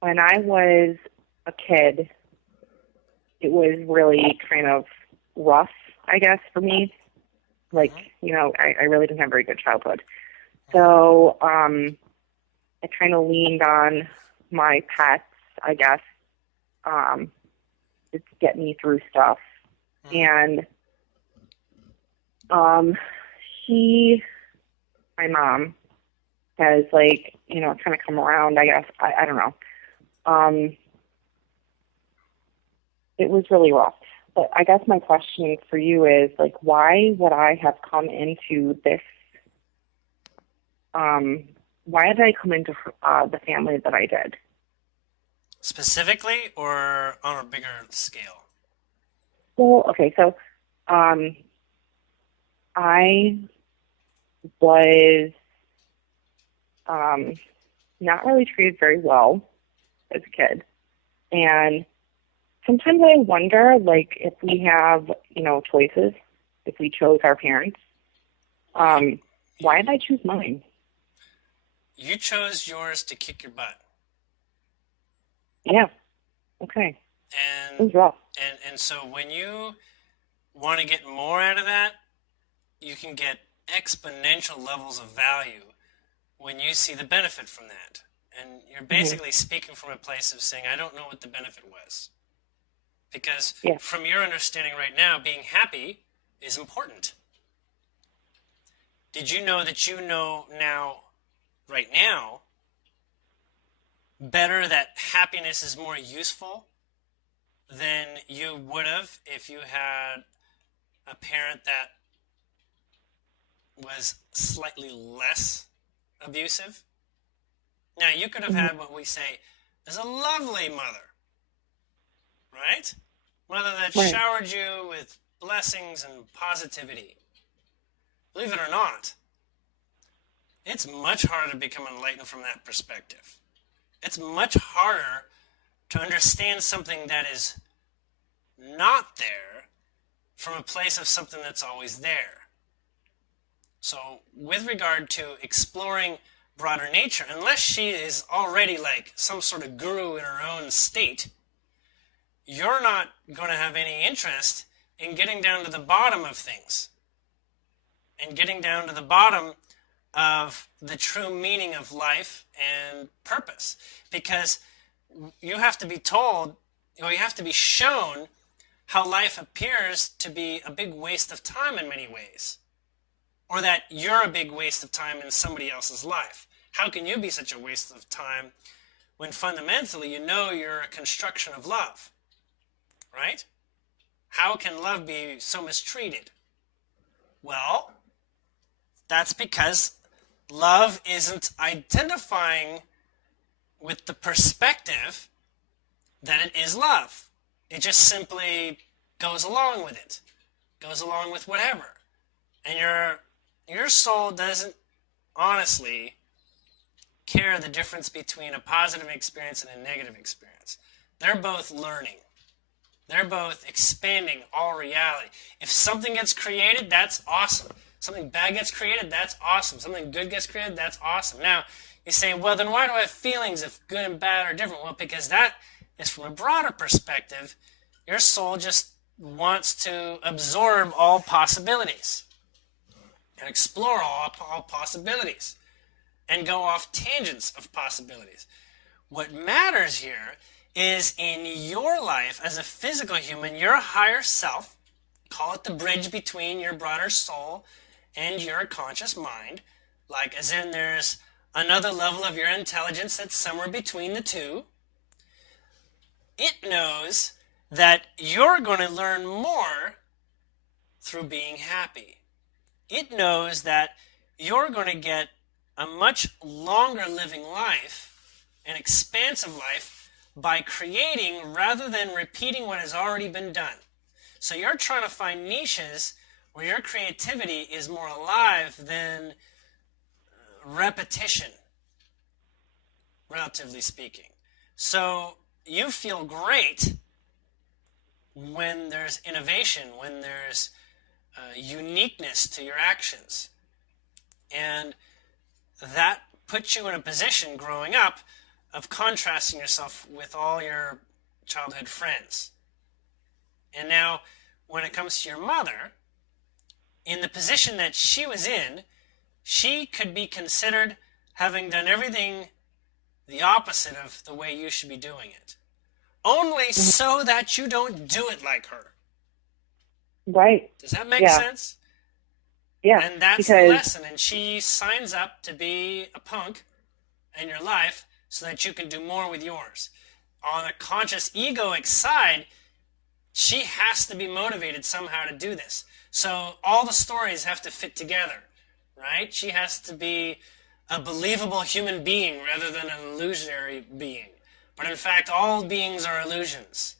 when I was a kid, it was really kind of rough, I guess, for me. Like, I really didn't have a very good childhood. So I kind of leaned on my pets, I guess, to get me through stuff. And my mom, has, like, kind of come around, I guess. I don't know. It was really rough. But I guess my question for you is, like, why would I have come into this, why did I come into the family that I did? Specifically or on a bigger scale? So, okay, so I was not really treated very well as a kid. And sometimes I wonder, like, if we have, choices, if we chose our parents, why did I choose mine? You chose yours to kick your butt. Yeah. Okay. It And was rough. and so when you want to get more out of that, you can get exponential levels of value when you see the benefit from that. And you're Hmm. basically speaking from a place of saying, I don't know what the benefit was. Because Yeah. from your understanding right now, being happy is important. Did you know that you know now, right now, better that happiness is more useful than you would have if you had a parent that was slightly less abusive? Now, you could have Hmm. had what we say is a lovely mother, right? Mother that Right. showered you with blessings and positivity. Believe it or not, it's much harder to become enlightened from that perspective. It's much harder to understand something that is not there from a place of something that's always there. So, with regard to exploring broader nature, unless she is already like some sort of guru in her own state, you're not going to have any interest in getting down to the bottom of things and getting down to the bottom of the true meaning of life and purpose. Because you have to be told, or you have to be shown how life appears to be a big waste of time in many ways, or that you're a big waste of time in somebody else's life. How can you be such a waste of time when fundamentally you know you're a construction of love, right? How can love be so mistreated? Well, that's because love isn't identifying with the perspective that it is love. It just simply goes along with it, goes along with whatever. And your soul doesn't honestly care the difference between a positive experience and a negative experience. They're both learning. They're both expanding all reality. If something gets created, that's awesome. Something bad gets created, that's awesome. Something good gets created, that's awesome. Now, you say, well, then why do I have feelings if good and bad are different? Well, because that is from a broader perspective. Your soul just wants to absorb all possibilities and explore all possibilities and go off tangents of possibilities. What matters here is in your life as a physical human, your higher self, call it the bridge between your broader soul and your conscious mind, like as in there's another level of your intelligence that's somewhere between the two. It knows that you're going to learn more through being happy. It knows that you're going to get a much longer living life, an expansive life, by creating rather than repeating what has already been done. So you're trying to find niches where your creativity is more alive than repetition, relatively speaking. So you feel great when there's innovation, when there's uniqueness to your actions. And that puts you in a position growing up of contrasting yourself with all your childhood friends. And now, when it comes to your mother, in the position that she was in, she could be considered having done everything the opposite of the way you should be doing it. Only so that you don't do it like her. Right. Does that make sense? Yeah. And that's the lesson. And she signs up to be a punk in your life so that you can do more with yours. On a conscious egoic side, she has to be motivated somehow to do this. So all the stories have to fit together, right? She has to be a believable human being rather than an illusionary being. But in fact, all beings are illusions.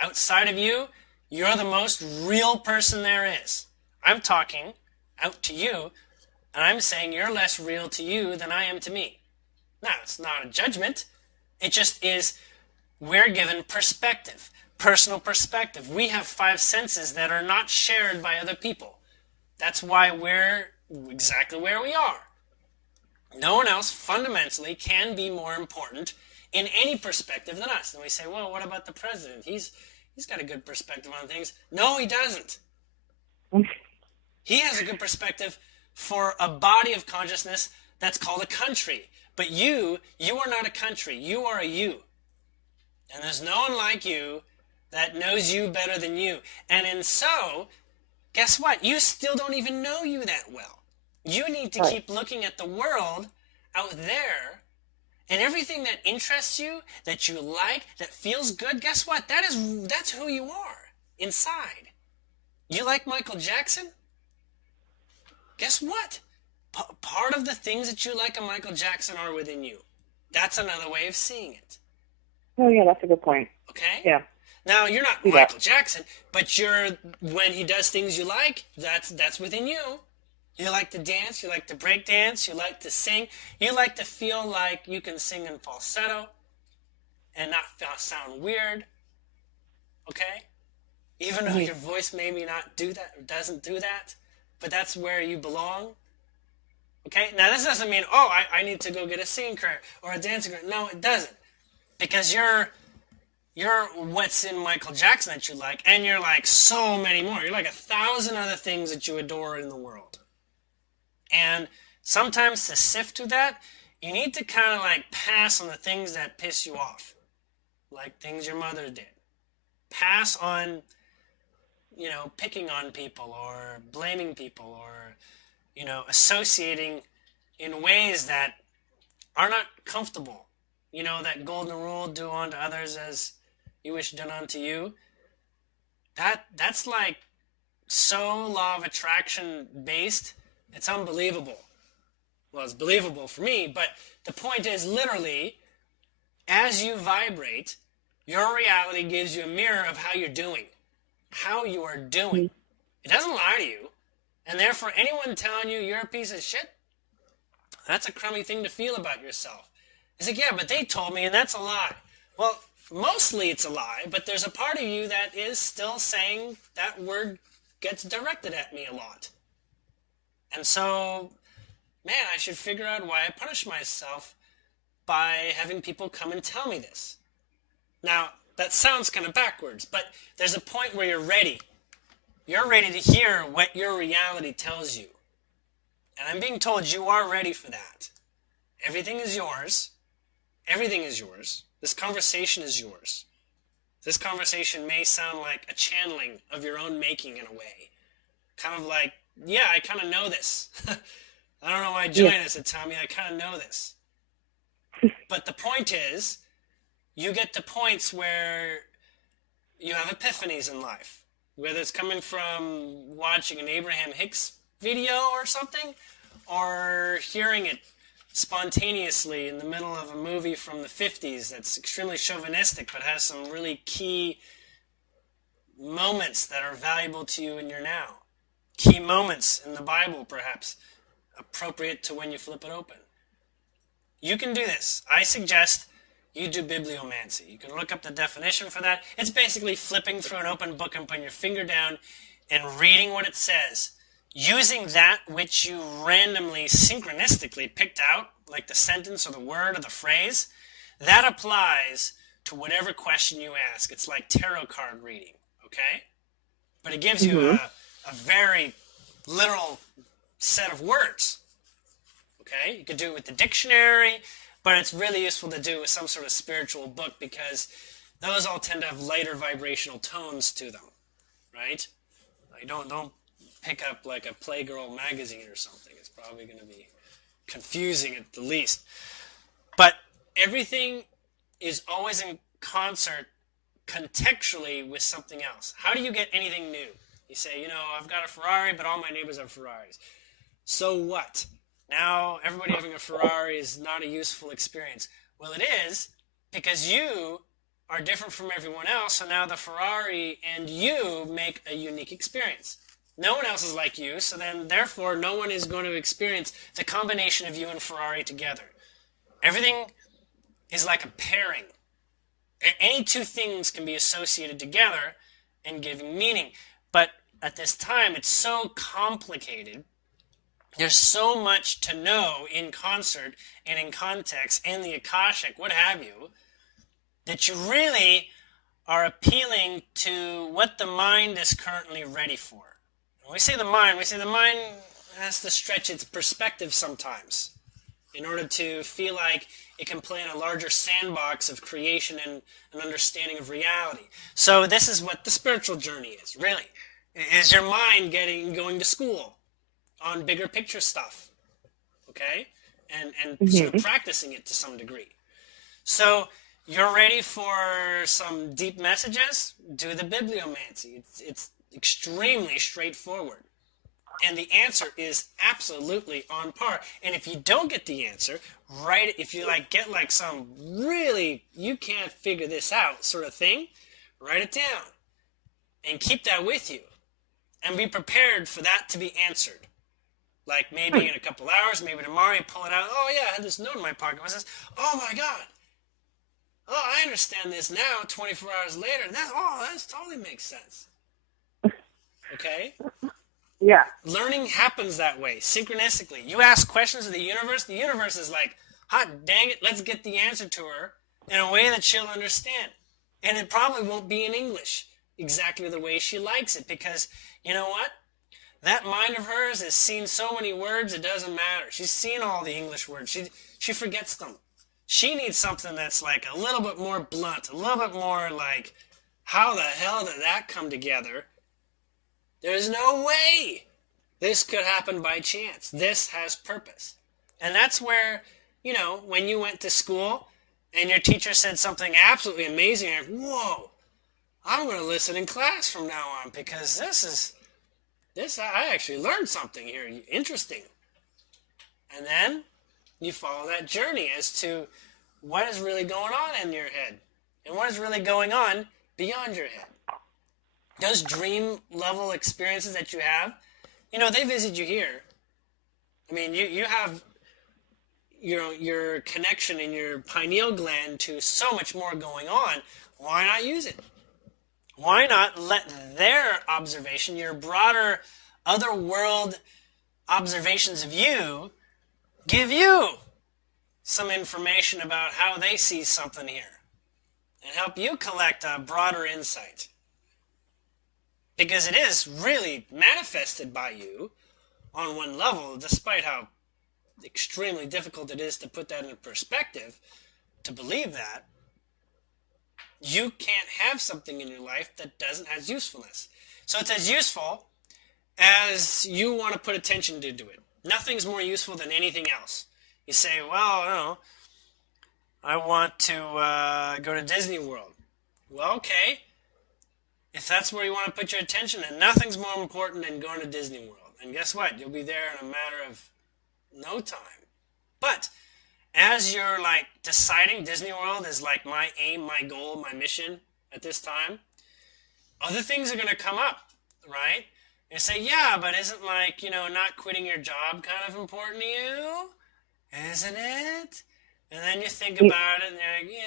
Outside of you, you're the most real person there is. I'm talking out to you, and I'm saying you're less real to you than I am to me. Now, it's not a judgment. It just is, we're given perspective, personal perspective. We have 5 senses that are not shared by other people. That's why we're exactly where we are. No one else fundamentally can be more important in any perspective than us. And we say, well, what about the president? He's got a good perspective on things. No, he doesn't. He has a good perspective for a body of consciousness that's called a country. But you are not a country. You are a you. And there's no one like you that knows you better than you. And so, guess what? You still don't even know you that well. You need to keep looking at the world out there, and everything that interests you, that you like, that feels good, guess what? That's who you are inside. You like Michael Jackson? Guess what? Part of the things that you like of Michael Jackson are within you. That's another way of seeing it. Oh, yeah, that's a good point. Okay? Yeah. Now, you're not Michael Jackson, but when he does things you like, that's within you. You like to dance, you like to break dance, you like to sing, you like to feel like you can sing in falsetto and not sound weird, okay? Even though your voice maybe not do that or doesn't do that, but that's where you belong, okay? Now this doesn't mean, I need to go get a singing career or a dancing career. No, it doesn't, because you're what's in Michael Jackson that you like, and you're like so many more. You're like 1,000 other things that you adore in the world. And sometimes to sift through that, you need to kind of like pass on the things that piss you off. Like things your mother did. Pass on, picking on people or blaming people or, associating in ways that are not comfortable. That golden rule, do unto others as you wish done unto you. That's like so law of attraction based. It's unbelievable. Well, it's believable for me, but the point is literally, as you vibrate, your reality gives you a mirror of how you're doing, how you are doing. It doesn't lie to you, and therefore anyone telling you you're a piece of shit, that's a crummy thing to feel about yourself. It's like, yeah, but they told me, and that's a lie. Well, mostly it's a lie, but there's a part of you that is still saying that word gets directed at me a lot. And so, man, I should figure out why I punish myself by having people come and tell me this. Now, that sounds kind of backwards, but there's a point where you're ready. You're ready to hear what your reality tells you. And I'm being told you are ready for that. Everything is yours. Everything is yours. This conversation is yours. This conversation may sound like a channeling of your own making in a way. Kind of like, yeah, I kind of know this. I don't know why Julien is to tell me I kind of know this. But the point is, you get to points where you have epiphanies in life. Whether it's coming from watching an Abraham Hicks video or something, or hearing it spontaneously in the middle of a movie from the 50s that's extremely chauvinistic but has some really key moments that are valuable to you in your now. Key moments in the Bible, perhaps, appropriate to when you flip it open. You can do this. I suggest you do bibliomancy. You can look up the definition for that. It's basically flipping through an open book and putting your finger down and reading what it says, using that which you randomly, synchronistically picked out, like the sentence or the word or the phrase, That applies to whatever question you ask. It's like tarot card reading, okay? But it gives you a very literal set of words, okay? You could do it with the dictionary, but it's really useful to do with some sort of spiritual book because those all tend to have lighter vibrational tones to them, right? Like don't pick up like a Playgirl magazine or something. It's probably going to be confusing at the least. But everything is always in concert contextually with something else. How do you get anything new? You say, I've got a Ferrari, but all my neighbors have Ferraris. So what? Now everybody having a Ferrari is not a useful experience. Well, it is, because you are different from everyone else, so now the Ferrari and you make a unique experience. No one else is like you, so then therefore no one is going to experience the combination of you and Ferrari together. Everything is like a pairing. Any two things can be associated together and giving meaning. But at this time, it's so complicated. There's so much to know in concert and in context, in the Akashic, what have you, that you really are appealing to what the mind is currently ready for. When we say the mind has to stretch its perspective sometimes in order to feel like it can play in a larger sandbox of creation and an understanding of reality. So this is what the spiritual journey is, really. Is your mind going to school on bigger picture stuff, okay? And sort of practicing it to some degree. So you're ready for some deep messages? Do the bibliomancy. It's extremely straightforward. And the answer is absolutely on par. And if you don't get the answer, if you get some really, you can't figure this out sort of thing, write it down. And keep that with you. And be prepared for that to be answered. Like maybe in a couple hours, maybe tomorrow you pull it out. Oh yeah, I had this note in my pocket. It says, oh my God. Oh, I understand this now, 24 hours later. That totally makes sense. Okay? Yeah. Learning happens that way, synchronistically. You ask questions of the universe is like, hot dang it, let's get the answer to her in a way that she'll understand. And it probably won't be in English exactly the way she likes it, because you know what? That mind of hers has seen so many words, it doesn't matter. She's seen all the English words. She forgets them. She needs something that's like a little bit more blunt, a little bit more like, how the hell did that come together? There's no way this could happen by chance. This has purpose. And that's where, when you went to school and your teacher said something absolutely amazing, you're like, whoa, I'm going to listen in class from now on because I actually learned something here. Interesting. And then you follow that journey as to what is really going on in your head and what is really going on beyond your head. Those dream level experiences that you have, they visit you here. I mean, you have your connection in your pineal gland to so much more going on. Why not use it? Why not let their observation, your broader other world observations of you, give you some information about how they see something here and help you collect a broader insight. Because it is really manifested by you on one level, despite how extremely difficult it is to put that in perspective, to believe that. You can't have something in your life that doesn't have usefulness. So it's as useful as you want to put attention into it. Nothing's more useful than anything else. You say, well, I want to go to Disney World. Well, okay. If that's where you want to put your attention, then nothing's more important than going to Disney World. And guess what? You'll be there in a matter of no time. But as you're deciding Disney World is my aim, my goal, my mission at this time, other things are going to come up, right? You say, yeah, but isn't not quitting your job kind of important to you? Isn't it? And then you think about it and you're like,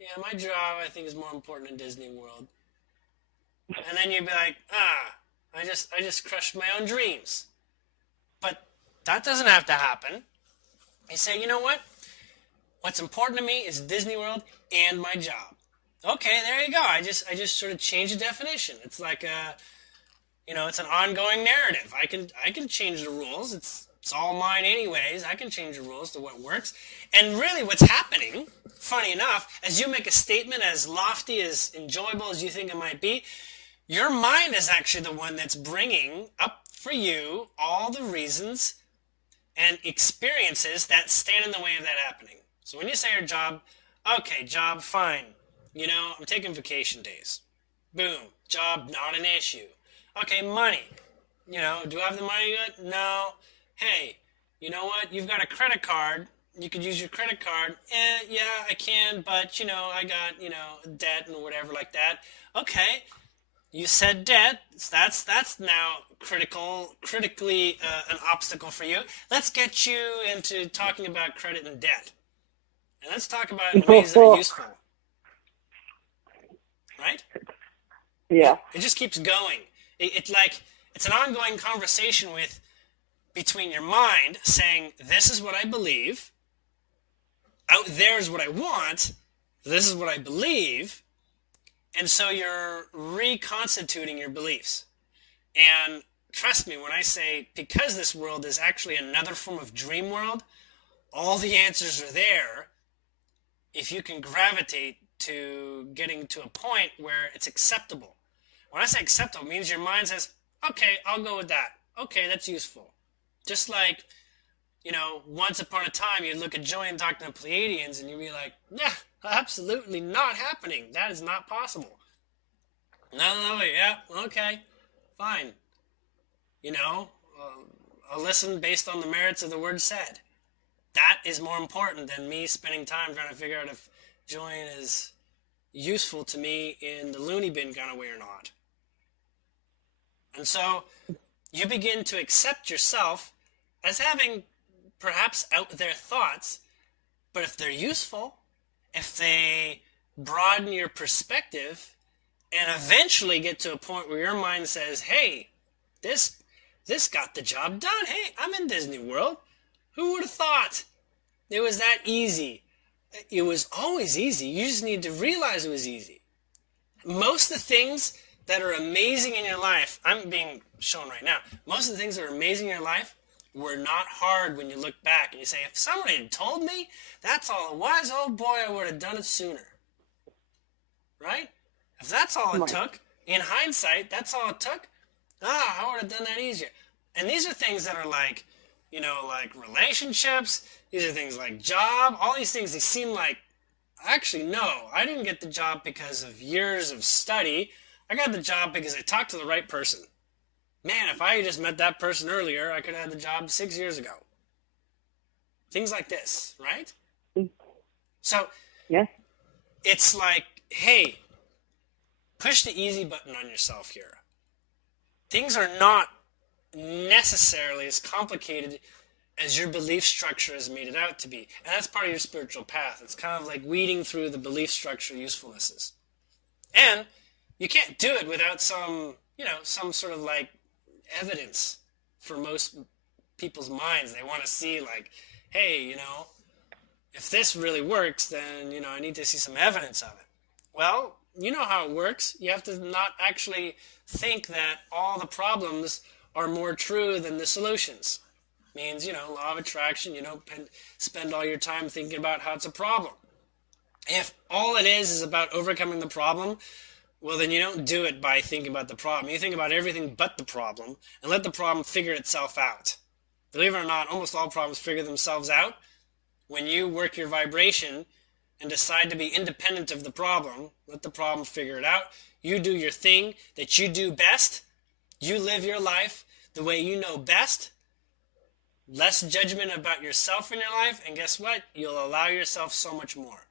yeah, my job I think is more important than Disney World. And then you'd be like, I just crushed my own dreams. But that doesn't have to happen. You say, you know what? What's important to me is Disney World and my job. Okay, there you go. I just sort of change the definition. It's like it's an ongoing narrative. I can change the rules. It's all mine anyways. I can change the rules to what works. And really what's happening, funny enough, as you make a statement as lofty, as enjoyable as you think it might be, your mind is actually the one that's bringing up for you all the reasons and experiences that stand in the way of that happening. So when you say your job, okay, job, fine. I'm taking vacation days. Boom. Job, not an issue. Okay, money. Do I have the money yet? No. Hey, you know what? You've got a credit card. You could use your credit card. Yeah, I can, but, I got, debt and whatever like that. Okay. You said debt. That's now critically an obstacle for you. Let's get you into talking about credit and debt. And let's talk about ways that are useful. Right? Yeah. It just keeps going. It's an ongoing conversation between your mind saying, this is what I believe, out there is what I want, this is what I believe, and so you're reconstituting your beliefs. And trust me when I say, because this world is actually another form of dream world, all the answers are there if you can gravitate to getting to a point where it's acceptable. When I say acceptable, it means your mind says, okay, I'll go with that. Okay, that's useful. Just like, once upon a time, you'd look at Julien talking to Pleiadians and you'd be like, yeah, absolutely not happening. That is not possible. No, yeah, okay, fine. I'll listen based on the merits of the word said. That is more important than me spending time trying to figure out if Julien is useful to me in the loony bin kind of way or not. And so you begin to accept yourself as having perhaps out there thoughts, but if they're useful, if they broaden your perspective and eventually get to a point where your mind says, hey, this got the job done. Hey, I'm in Disney World. Who would have thought? It was that easy. It was always easy. You just need to realize it was easy. Most of the things that are amazing in your life, I'm being shown right now, most of the things that are amazing in your life were not hard when you look back and you say, if somebody had told me that's all it was, oh boy, I would have done it sooner. Right? If that's all it took, in hindsight, that's all it took, I would have done that easier. And these are things that are like, like relationships, these are things like job, all these things, they seem like, actually, no, I didn't get the job because of years of study. I got the job because I talked to the right person. Man, if I had just met that person earlier, I could have had the job 6 years ago. Things like this, right? So, yeah. It's like, hey, push the easy button on yourself here. Things are not necessarily as complicated as your belief structure has made it out to be. And that's part of your spiritual path. It's kind of like weeding through the belief structure usefulnesses. And you can't do it without some sort of like evidence for most people's minds. They want to see like, hey, if this really works, then, I need to see some evidence of it. Well, you know how it works. You have to not actually think that all the problems are more true than the solutions. Means, law of attraction, you don't spend all your time thinking about how it's a problem. If all it is about overcoming the problem, well, then you don't do it by thinking about the problem. You think about everything but the problem and let the problem figure itself out. Believe it or not, almost all problems figure themselves out when you work your vibration and decide to be independent of the problem. Let the problem figure it out. You do your thing that you do best. You live your life the way you know best. Less judgment about yourself in your life, and guess what? You'll allow yourself so much more.